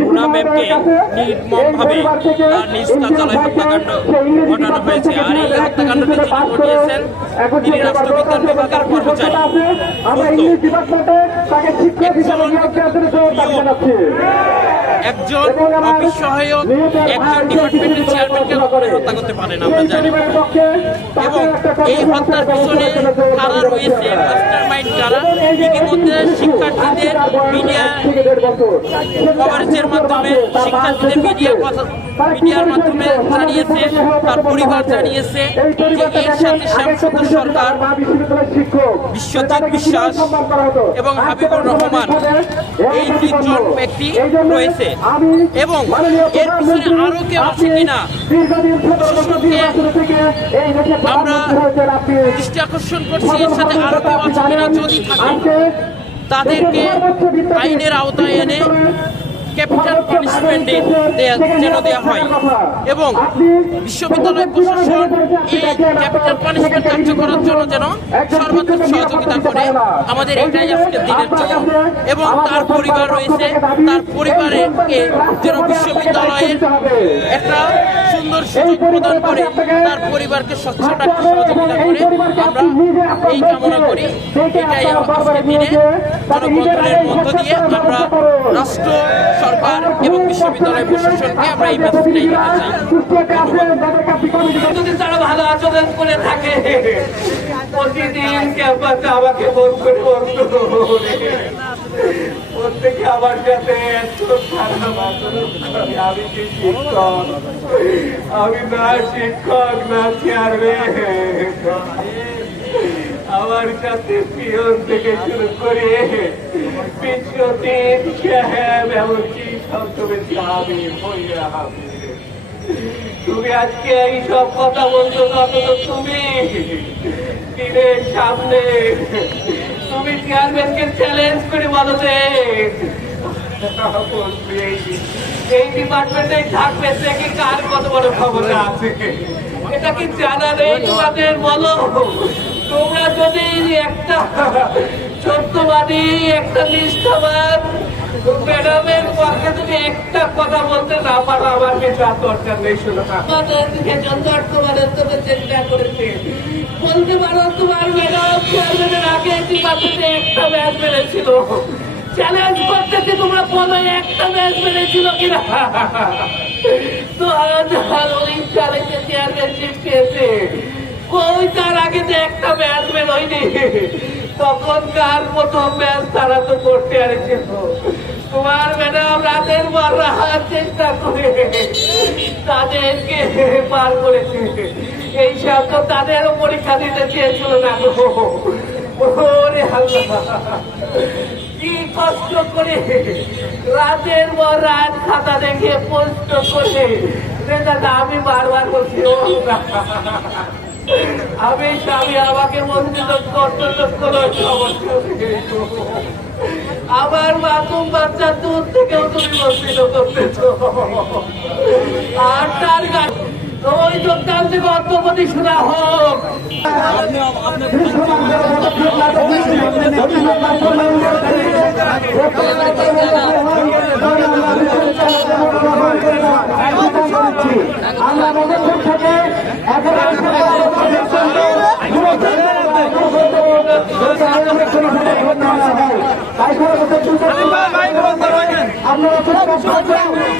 রুনা ম্যামকে নির্মমভাবে তার নিজ কার্যালয়ে হত্যাকাণ্ড ঘটানো হয়েছে। আর এই হত্যাকাণ্ডটি যিনি ঘটিয়েছেন তিনি রাষ্ট্রবিজ্ঞান বিভাগের কর্মচারী। একজন অফিস সহায়ক একজন ডিপার্টমেন্টের চেয়ারম্যানকে কখনো হত্যা করতে পারে না, আমরা জানি। এবং এই হত্যার পিছনে কারা রয়েছে, মাস্টার মাইন্ড কারা, ইতিমধ্যে শিক্ষার্থীদের মিডিয়া কভারেজের মাধ্যমে শিক্ষার্থীদের মিডিয়ার মাধ্যমে জানিয়েছে, তার পরিবার জানিয়েছে যে এর সাথে শ্যামসুন্দর সরকার, বিশ্বজিৎ বিশ্বাস এবং হাবিবুর রহমান এই তিনজন ব্যক্তি রয়েছে। এবং এর পিছনে আরো কেউ আছে কিনা আমরা দৃষ্টি আকর্ষণ করছি, এর সাথে আরো কেউ আছে কিনা, যদি থাকে তাদেরকে আইনের আওতায় এনে ক্যাপিটাল পানিশমেন্ট যেন দেওয়া হয় এবং বিশ্ববিদ্যালয় প্রশাসন এই ক্যাপিটাল পানিশমেন্ট কার্যকরের জন্য যেন সর্বাত্মক সহযোগিতা করে। আমাদের এটাই আজকের দিনের চাওয়া। এবং তার পরিবার রয়েছে, তার পরিবারকে যেন বিশ্ববিদ্যালয়ের একটা সুন্দর সুযোগ প্রদান করে তার পরিবারকে স্বচ্ছতা সহযোগিতা করে আমরা এই কামনা করি। এটাই আজকের দিনে গণবন্ধনের মধ্য দিয়ে আমরা রাষ্ট্র, সরকার এবং বিশ্ববিদ্যালয় প্রশাসনকে আমরা এই মেসেজটাই দিতে চাই। যদি তারা ভালো আচরণ করে থাকে, প্রতিদিন ক্যাম্পাসে আমাকে ফোন করে প্রত্যেকে আমার সাথে এত খারাপ আচরণ করে। আমি কি শিক্ষক? আমি না শিক্ষক, না চেয়ারম্যান। আমার কাছে পিয়ন থেকে শুরু করে পিছুদিন সাহেব এমনকি আমি তুমি আজকে এই সব কথা বলছো, অথচ তুমি দিনের সামনে তুমি চেয়ারম্যানকে চ্যালেঞ্জ করে বলো যে এই ডিপার্টমেন্টে থাকবে সে কি কার কত বড় ক্ষমতা আছে, এটা কি জানা নেই তোমাদের? বলো, তোমরা যদি একটা সত্যবাদী, একটা নিষ্ঠাবান ম্যাডামের পক্ষে যদি একটা কথা বলতে না পারো, আমার বিচার দরকার নেই। তোমাদের চেষ্টা করেছে বলতে পারো তোমার ম্যাডাম চেয়ারম্যানের আগে ডিপার্টমেন্টে একটা ম্যাচ মেরেছিল। চ্যালেঞ্জ করতেছি, তোমরা বলো একটা ম্যাচ মেরেছিল কিনা? তো চেয়ারম্যানশিপ পেয়েছে, ওই তার আগে যে একটা ম্যাচ বেরোয়নি, তখনকার প্রথম ম্যাচ তারা তো করতে আসছিল। তোমার ম্যাডাম রাতের পর রাহার চেষ্টা করে তাদেরকে পার করেছে। এই সব তো তাদেরও পরীক্ষা দিতে চেয়েছিল না। ওরে আল্লাহ, কি কষ্ট করে রাতের পর রাত খাতা দেখে পোস্ট করে রেজাল্ট। আমি বারবার বলছি আমি স্বামী আমাকে বঞ্চিত করতে কোনো সমস্যা নেই। আমার মাসুম বাচ্চার দুধ থেকেও তুমি বঞ্চিত করতেছ। আর তার ওই যোগদান থেকে অর্থপতি শোনা হোক। আমরা মনোযোগ থেকে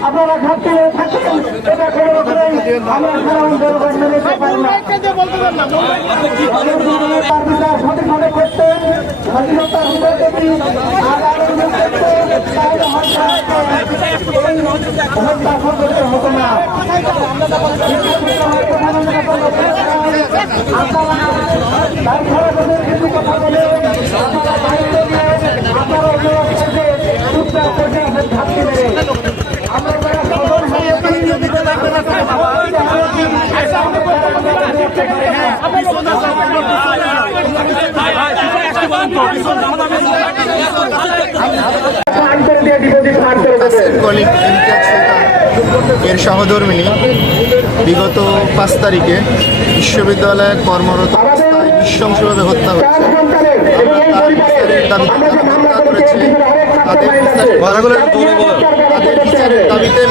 আপনারা ঘাটতে থাকেন, এটা কোনো আমরা সঠিকভাবে করতেন, স্বাধীনতার হত্যা করতে হতো না। কথা বলে এর সহধর্মিনী বিগত ৫ তারিখে বিশ্ববিদ্যালয়ে কর্মরত অবস্থায় নৃশংসভাবে হত্যা হচ্ছে। আমরা তার বিচারের দাবিতে হত্যা করেছি, তাদের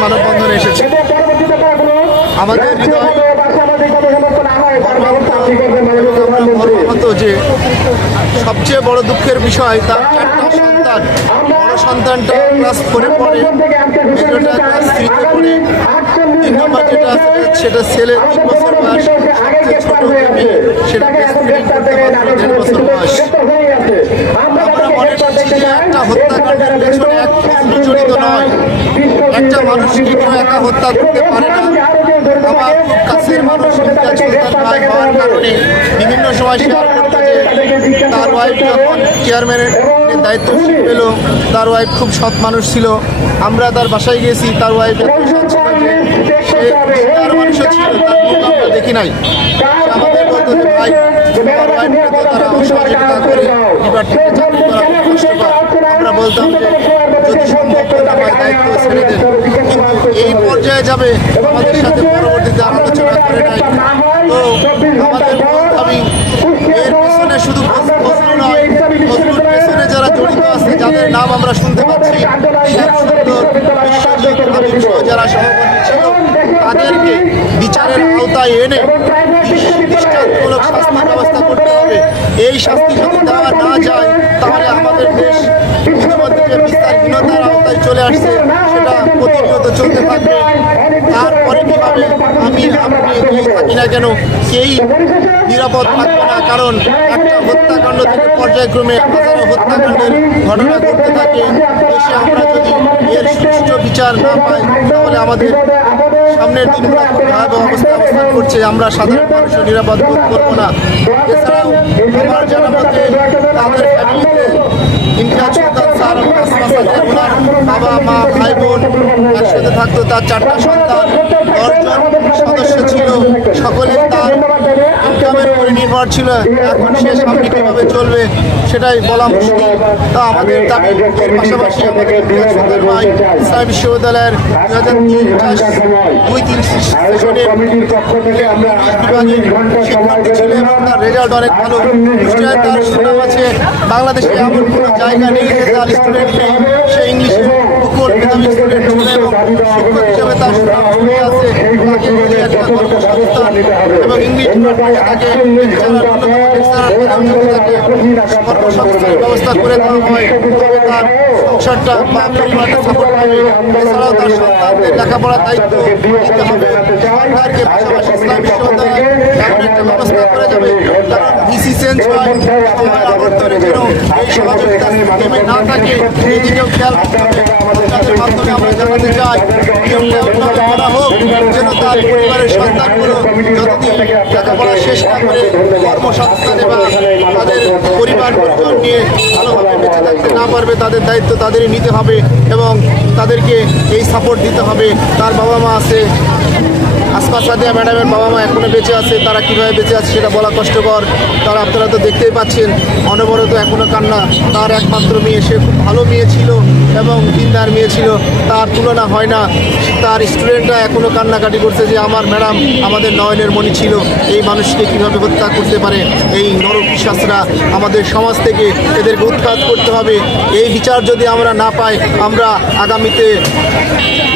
মানববন্ধনে এসেছি। আমাদের হৃদয় মর্মাহত যে সবচেয়ে বড় দুঃখের বিষয়, তার 4টা সন্তান। বড় সন্তানটা ক্লাস 4-এ পড়ে, মেজোটা ক্লাস 3-তে পড়ে, 3 নম্বর যেটা আছে সেটা ছেলে 3 বছর বয়স, সবচেয়ে ছোট মেয়ে সেটা ব্রেস্টফিডিং করতে মাত্র 1.5 বছর বয়স। আমরা মনে করছি যে একটা হত্যাকাণ্ডের পেছনে এক ফজলু জড়িত নয়, একটা মানুষকে কেউ একা হত্যা করতে পারে না। আমার খুব কাছের মানুষ ইমতিয়াজ সুলতান ভাই হওয়ার কারণে বিভিন্ন সময় শেয়ার করতো যে তার ওয়াইফ যখন চেয়ারম্যানের দায়িত্ব পেল, তার ওয়াইফ খুব সৎ মানুষ ছিল। আমরা তার বাসায় গেছি, তার ওয়াইফ এত সৎ ছিল যে সে তার মানুষও ছিল, তার মুখ আমরা দেখি নাই। সে আমাদের বলতো যে ভাই তোমার ওয়াইফকে তো তারা অসহযোগিতা করে লিভার থেকে চাকরি করা খুব কষ্টকর। আমরা বলতাম যে যদি সম্ভব হয় দায়িত্ব ছেড়ে দেন, কিন্তু এই পর্যায়ে যাবে আমাদের সাথে পরবর্তীতে আলোচনা করে নাই। তো আমাদের আমি এর পেছনে শুধু ফজলু নয়, ফজলুর পেছনে যারা জড়িত আছে, যাদের নাম আমরা শুনতে পাচ্ছি, শ্যামসুন্দর, বিশ্বজিৎ, হাবিব সহ যারা সহকর্মী ছিল, তাদেরকে বিচারের আওতায় এনে দৃষ্টান্তমূলক শাস্তি ব্যবস্থা করতে হবে। এই শাস্তি যদি দেওয়া না যায় তাহলে আমাদের দেশ ইতিমধ্যে যে বিস্তারহীনতার আওতায় চলে আসছে সেটা প্রতিনিয়ত চলতে থাকবে। তারপরে কি হবে, আপনি থাকি না কেন কেই নিরাপদ থাকবে না, কারণ একটা হত্যাকাণ্ড থেকে পর্যায়ক্রমে হাজারো হত্যাকাণ্ডের ঘটনা ঘটতে থাকে। দেশে আমরা যদি এর সুষ্ঠু বিচার না পাই তাহলে আমাদের সামনের দিনগুলো খুব ভয়াবহ অবস্থায় অবস্থান করছে। আমরা সাধারণ মানুষের নিরাপদ বোধ করবো না। এছাড়াও আমার জানা মতে তাদের ফ্যামিলিতে ইমতিয়াজ সুলতান স্যার এবং আসমা সাদিয়া ওনার বাবা মা ভাই বোন একসাথে থাকতো। তার 4টা সন্তান, 10 জন সদস্য ছিল, সকলেই তার ইনকামের উপরে নির্ভর ছিল। এখন সে সামনে কীভাবে চলবে সেটাই বলা মুশকিল। তা আমাদের দাবি, এর পাশাপাশি আমাদের ইমতিয়াজ সুলতান ভাই ইসলামী বিশ্ববিদ্যালয়ের 2002-03 সেশনের বিভাগের শিক্ষার্থী ছিলেন। তার রেজাল্ট অনেক ভালো, কুষ্টিয়ায় তার সুনাম আছে। বাংলাদেশে এমন কোনো জায়গা নেই যে তার স্টুডেন্ট নেই। সে ইংলিশে ভূগোল মেধাবী স্টুডেন্ট ছিল এবং শিক্ষক হিসেবে তার সুনাম ছড়িয়ে আছে। তাকে যদি একটা কর্মসংস্থান এবং ইংলিশ তাকে কর্মসংস্থানের ব্যবস্থা করে দেওয়া হয়, তবে তার সংসারটা বা পরিবারটা সাপোর্ট পাবে। এছাড়াও তার সন্তানদের লেখাপড়ার দায়িত্ব দিতে হবে সরকারকে। পাশাপাশি ইসলাম বিশ্ববিদ্যালয়ে এমন একটা ব্যবস্থা করা যাবে কারণ ভিসি চেঞ্জ হয়, সময়ের আবর্তনে যেন এই সহযোগিতা সিস্টেমে না থাকে এদিকেও খেয়াল রাখতে হবে। আপনাদের মাধ্যমে আমরা জানাতে চাই নিয়মটা উন্নত করা হোক, যেন তার পরিবারের সন্তানগুলো যতদিন লেখাপড়া শেষ না করে কর্মসংস্থানে বা তাদের পরিবার পরিজন নিয়ে ভালোভাবে বেঁচে থাকতে না পারবে, তাদের দায়িত্ব তাদেরই নিতে হবে এবং তাদেরকে এই সাপোর্ট দিতে হবে। তার বাবা মা আছে, আসমা সাদিয়া ম্যাডামের বাবা মা এখনও বেঁচে আছে। তারা কীভাবে বেঁচে আছে সেটা বলা কষ্টকর। তারা আপনারা তো দেখতেই পাচ্ছেন অনবরত এখনও কান্না। তার একমাত্র মেয়ে, সে খুব ভালো মেয়ে ছিল এবং দিনদার মেয়ে ছিল, তার তুলনা হয় না। তার স্টুডেন্টরা এখনও কান্নাকাটি করছে যে আমার ম্যাডাম আমাদের নয়নের মণি ছিল, এই মানুষকে কীভাবে হত্যা করতে পারে। এই নরপিশাচরা আমাদের সমাজ থেকে এদেরকে উৎখাত করতে হবে। এই বিচার যদি আমরা না পাই, আমরা আগামীতে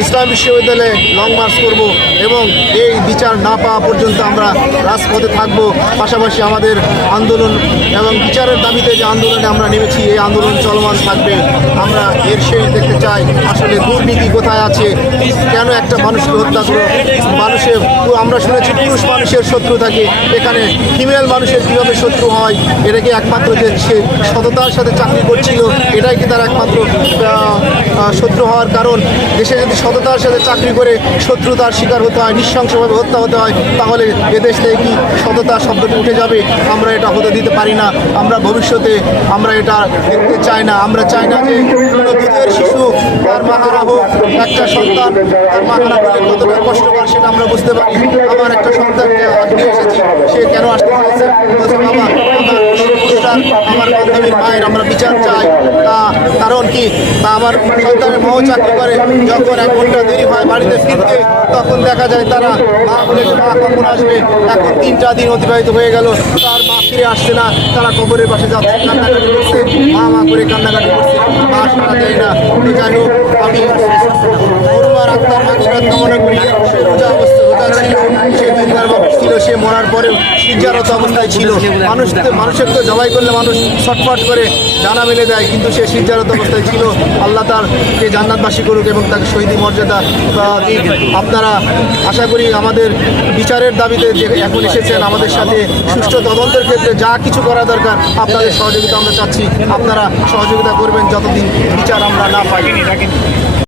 ইসলাম বিশ্ববিদ্যালয়ে লং মার্চ করব এবং এই বিচার না পাওয়া পর্যন্ত আমরা রাজপথে থাকব। পাশাপাশি আমাদের আন্দোলন এবং বিচারের দাবিতে যে আন্দোলনে আমরা নেমেছি, এই আন্দোলন চলমান থাকবে। আমরা এর শেষ দেখতে চাই আসলে দুর্নীতি কোথায় আছে, কেন একটা মানুষকে হত্যা করো। মানুষের, আমরা শুনেছি পুরুষ মানুষের শত্রু থাকে, এখানে ফিমেল মানুষের কীভাবে শত্রু হয়? এটা কি একমাত্র যে সে সততার সাথে চাকরি করছিল এটাই কি তার একমাত্র শত্রু হওয়ার কারণ? দেশে যদি সততার সাথে চাকরি করে শত্রুতার শিকার হতে হয়, নৃশংসভাবে হত্যা হতে হয়, তাহলে এদেশ থেকে কি সততার শব্দটি উঠে যাবে? আমরা এটা হতে দিতে পারি না। আমরা ভবিষ্যতে আমরা এটা দেখতে চাই না। আমরা চাই না যে কোনো দুধের শিশু তার মাহারা হোক, একটা সন্তান তার মাহারা হলে কতটা কষ্টকর সেটা আমরা বুঝতে পারি। আমার একটা সন্তানকে নিয়ে এসেছি, সে কেন আসতে চাইছে? বলছে বাবা আমার বান্ধবীর মায়ের আমরা বিচার চাই। কারণ কি, তা আমার সন্তানের মাও চাকরি করে, যখন 1 ঘন্টা দেরি হয় বাড়িতে ফিরতে তখন দেখা যায় তারা মা বলে যে মা কখন আসবে। এখন 3টা দিন অতিবাহিত হয়ে গেল, তার মা ফিরে আসছে না। তারা কবরের পাশে যাচ্ছে, কান্নাকাটি করছে, মা করে কান্নাকাটি করছে, মা সারা দেয় না। তো যাই হোক, আমি আত্মার মাগফিরাত কামনা করি। সে রোজা ছিল, সে দিনদার মানুষ ছিল, সে মরার পরেও সিজ্জারত অবস্থায় ছিল। মানুষের তো জবাই করলে মানুষ ছটফট করে জানা মেলে দেয়, কিন্তু সে সিজ্জারত অবস্থায় ছিল। আল্লাহ তারকে জান্নাতবাসী করুক এবং তাকে শহীদি মর্যাদা দিক। আপনারা আশা করি আমাদের বিচারের দাবিতে যে এখন এসেছেন আমাদের সাথে, সুষ্ঠু তদন্তের ক্ষেত্রে যা কিছু করা দরকার আপনাদের সহযোগিতা আমরা চাচ্ছি। আপনারা সহযোগিতা করবেন যতদিন বিচার আমরা না পাই।